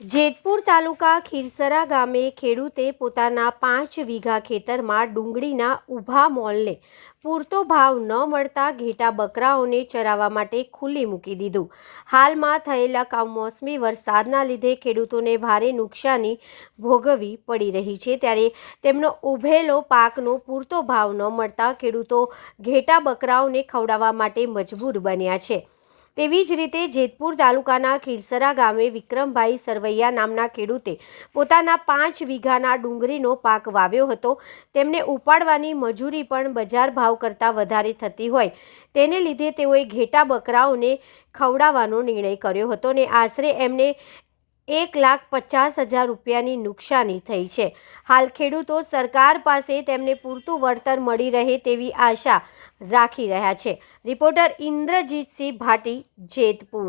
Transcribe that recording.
જેતપુર તાલુકા ખીરસરા ગામે ખેડૂતે પોતાના પાંચ વીઘા ખેતરમાં ડુંગળીના ઊભા મોલને પૂરતો ભાવ ન મળતા ઘેટા બકરાઓને ચરાવવા માટે ખુલ્લી મૂકી દીધું. હાલમાં થયેલા કમોસમી વરસાદના લીધે ખેડૂતોને ભારે નુકસાની ભોગવવી પડી રહી છે. ત્યારે તેમનો ઉભેલો પાકનો પૂરતો ભાવ ન મળતા ખેડૂતો ઘેટા બકરાઓને ખવડાવવા માટે મજબૂર બન્યા છે. તેવી જ રીતે જેતપુર તાલુકાના ખીરસરા ગામે વિક્રમભાઈ સરવૈયા નામના ખેડૂતે પોતાના પાંચ વીઘાના ડુંગળીનો પાક વાવ્યો હતો. તેમને ઉપાડવાની મજૂરી પણ બજાર ભાવ કરતાં વધારે થતી હોય. તેને લીધે તેઓએ ઘેટા બકરાઓને ખવડાવવાનો નિર્ણય કર્યો હતો ને આશરે એમને એક લાખ પચાસ હજાર રૂપિયાની નુકસાની થઈ છે. હાલ ખેડૂતો સરકાર પાસે તેમને પૂરતું વળતર મળી રહે તેવી આશા રાખી રહ્યા છે. રિપોર્ટર ઇન્દ્રજીતસિંહ ભાટી, જેતપુર.